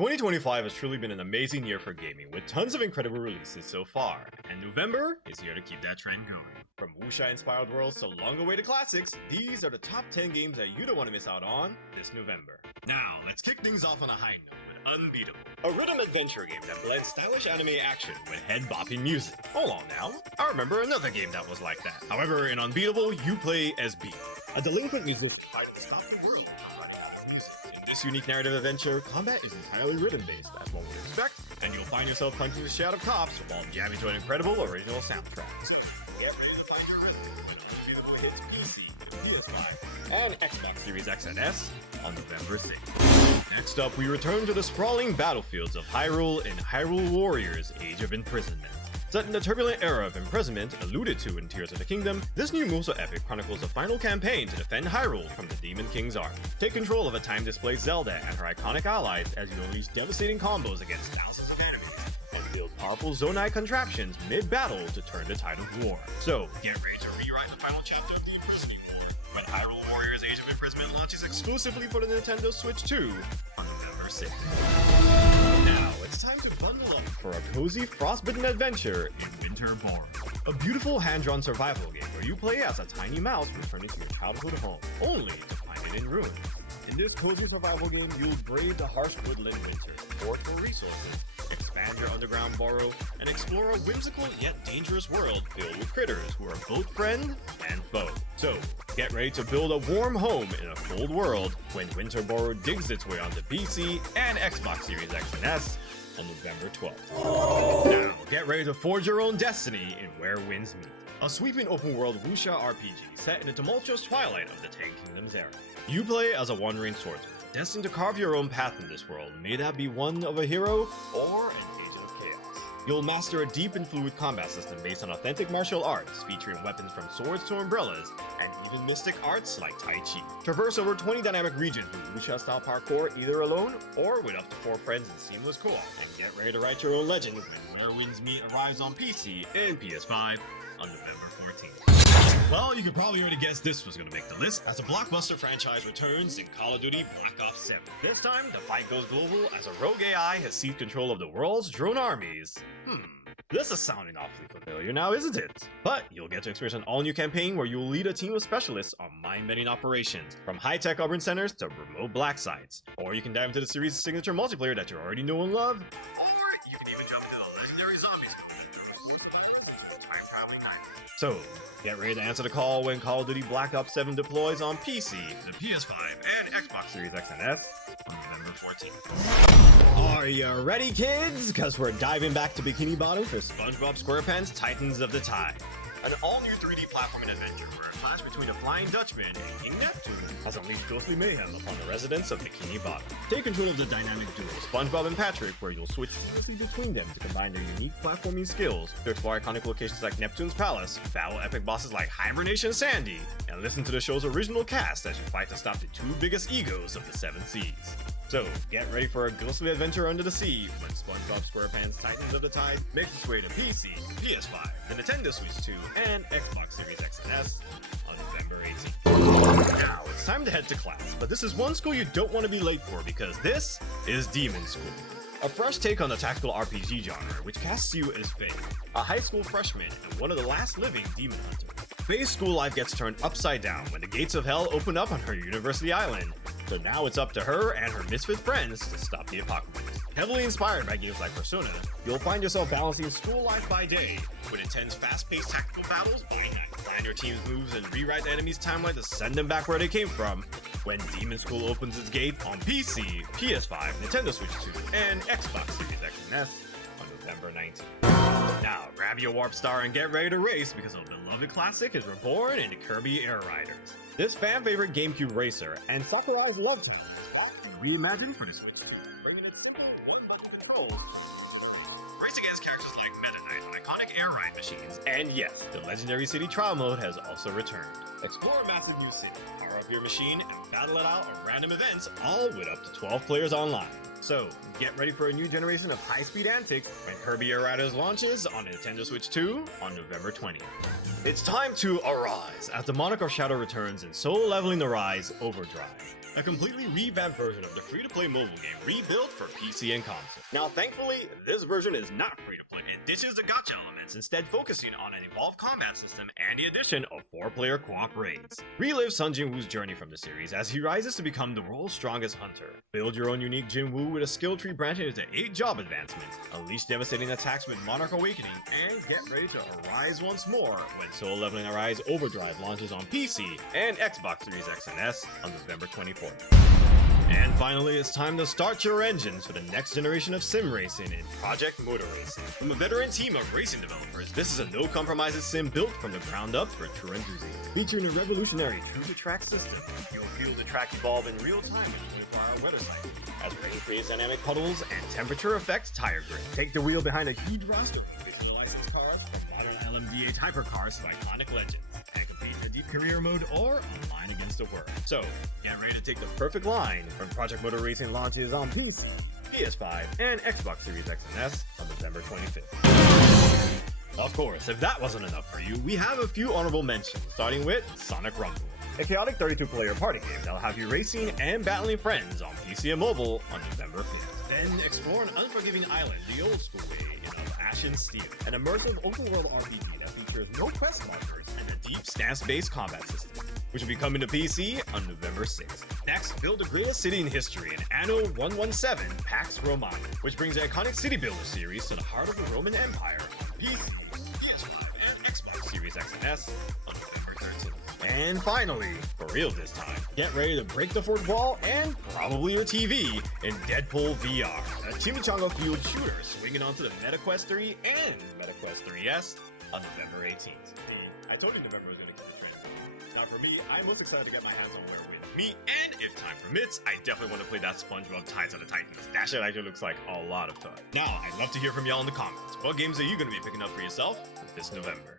2025 has truly been an amazing year for gaming, with tons of incredible releases so far, and November is here to keep that trend going. From Wuxia-inspired worlds to long-awaited classics, these are the top 10 games that you don't want to miss out on this November. Now, let's kick things off on a high note with Unbeatable, a rhythm adventure game that blends stylish anime action with head-bopping music. Hold on now, I remember another game that was like that. However, in Unbeatable, you play as B, a delinquent musician fighting to stop the world. In this unique narrative adventure, combat is entirely rhythm-based, as one would expect, and you'll find yourself punching the shit out of cops while jamming to an incredible original soundtrack. Get ready to find your rhythm when Unbeatable hits PC, PS5, and Xbox Series X and S on November 6th. Next up, we return to the sprawling battlefields of Hyrule in Hyrule Warriors: Age of Imprisonment. Set in the turbulent era of imprisonment alluded to in Tears of the Kingdom, this new Muso epic chronicles the final campaign to defend Hyrule from the Demon King's army. Take control of a time-displaced Zelda and her iconic allies as you unleash devastating combos against thousands of enemies, and build powerful Zonai contraptions mid-battle to turn the tide of war. So, get ready to rewrite the final chapter of the imprisoning war, when Hyrule Warriors: Age of Imprisonment launches exclusively for the Nintendo Switch 2 on November 6th. Now, it's time to bundle up for a cozy frostbitten adventure in Winter Born, a beautiful hand-drawn survival game where you play as a tiny mouse returning to your childhood home, only to find it in ruins. In this cozy survival game, you'll brave the harsh woodland winter, forage for resources, expand your underground burrow, and explore a whimsical yet dangerous world filled with critters who are both friend and foe. So, get ready to build a warm home in a cold world when Winter Burrow digs its way onto PC and Xbox Series X and S on November 12th. Now, get ready to forge your own destiny in Where Winds Meet, a sweeping open-world wuxia RPG set in the tumultuous twilight of the Ten Kingdoms era. You play as a wandering swordsman, destined to carve your own path in this world, may that be one of a hero or an agent of chaos. You'll master a deep and fluid combat system based on authentic martial arts, featuring weapons from swords to umbrellas, and even mystic arts like Tai Chi. Traverse over 20 dynamic regions with wuxia-style parkour either alone or with up to 4 friends in seamless co-op, and get ready to write your own legend when Where Winds Meet arrives on PC and PS5 on November 14th. Well, you could probably already guess this was going to make the list, as a blockbuster franchise returns in Call of Duty Black Ops 7. This time, the fight goes global as a rogue AI has seized control of the world's drone armies. This is sounding awfully familiar now, isn't it? But you'll get to experience an all-new campaign where you'll lead a team of specialists on mind-bending operations, from high-tech urban centers to remote black sites. Or you can dive into the series' signature multiplayer that you already know and love, or you can even jump into the legendary zombies. So, get ready to answer the call when Call of Duty Black Ops 7 deploys on PC, the PS5, and Xbox Series X and S on November 14th. Are you ready, kids? Because we're diving back to Bikini Bottom for SpongeBob SquarePants Titans of the Tide. An all-new 3D platforming adventure where a clash between a Flying Dutchman and King Neptune has unleashed ghostly mayhem upon the residents of Bikini Bottom. Take control of the dynamic duo SpongeBob and Patrick, where you'll switch seamlessly between them to combine their unique platforming skills to explore iconic locations like Neptune's Palace, battle epic bosses like Hibernation Sandy, and listen to the show's original cast as you fight to stop the 2 biggest egos of the 7 seas. So, get ready for a ghostly adventure under the sea when SpongeBob SquarePants Titans of the Tide makes its way to PC, PS5, the Nintendo Switch 2, and Xbox Series X and S on November 18th. Now, it's time to head to class, but this is one school you don't want to be late for because this is Demonschool, a fresh take on the tactical RPG genre, which casts you as Faye, a high school freshman and one of the last living demon hunters. Faye's school life gets turned upside down when the gates of hell open up on her university island, so now it's up to her and her misfit friends to stop the apocalypse. Heavily inspired by games like Persona, you'll find yourself balancing school life by day with intense fast-paced tactical battles by night. Plan your team's moves and rewrite the enemy's timeline to send them back where they came from when Demonschool opens its gate on PC, PS5, Nintendo Switch 2, and Xbox Series X and S on November 19th. Now, grab your Warp Star and get ready to race because a beloved classic is reborn in Kirby Air Riders. This fan-favorite GameCube racer and Sakurai's love time is reimagined for the Switch 2, bringing its simple one-button controls. Race against characters like Meta Knight on iconic air ride machines, and yes, the legendary city trial mode has also returned. Explore a massive new city, power up your machine, and battle it out on random events, all with up to 12 players online. So, get ready for a new generation of high-speed antics when Kirby Air Riders launches on Nintendo Switch 2 on November 20th. It's time to arise as the Monarch of Shadow returns in solo leveling the Rise Overdrive. a completely revamped version of the free-to-play mobile game rebuilt for PC and console. Now, thankfully, this version is not free-to-play. It ditches the gacha elements, instead focusing on an evolved combat system and the addition of 4-player co-op raids. Relive Sun Jinwoo's journey from the series as he rises to become the world's strongest hunter. Build your own unique Jinwoo with a skill tree branching into 8 job advancements, unleash devastating attacks with Monarch Awakening, and get ready to arise once more when Soul Leveling Arise Overdrive launches on PC and Xbox Series X and S on November 24th. And finally, it's time to start your engines for the next generation of sim racing in Project Motor Racing. From a veteran team of racing developers, this is a no-compromises sim built from the ground up for true enthusiasts. Featuring a revolutionary true-to-track system, you'll feel the track evolve in real time with 24-hour weather cycle, as rain creates dynamic puddles and temperature affects tire grip. Take the wheel behind a huge roster of original licensed cars from modern LMDH hypercars to iconic legends, and compete in a deep career mode or online against the world. So, get ready to take the perfect line when Project Motor Racing launches on PC, PS5, and Xbox Series X and S on November 25th. Of course, if that wasn't enough for you, we have a few honorable mentions, starting with Sonic Rumble, a chaotic 32-player party game that'll have you racing and battling friends on PC and mobile on November 5th. Then explore an unforgiving island the old school way of Ash and Steel, an immersive open-world RPG that features no quest markers and a deep stance-based combat system, which will be coming to PC on November 6th. Next, build the greatest city in history in Anno 117 Pax Romana, which brings the iconic City Builder series to the heart of the Roman Empire on PC, PS5, and Xbox Series X and S on November 13th. And finally, for real this time, get ready to break the fourth wall and probably your TV in Deadpool VR, a chimichanga-fueled shooter swinging onto the MetaQuest 3 and MetaQuest 3S on November 18th. See, I told you November was going to keep the trend going. Now for me, I'm most excited to get my hands on Where With Me, and if time permits, I definitely want to play that SpongeBob Tides of the Titans. That shit actually looks like a lot of fun. Now, I'd love to hear from y'all in the comments. What games are you going to be picking up for yourself this November?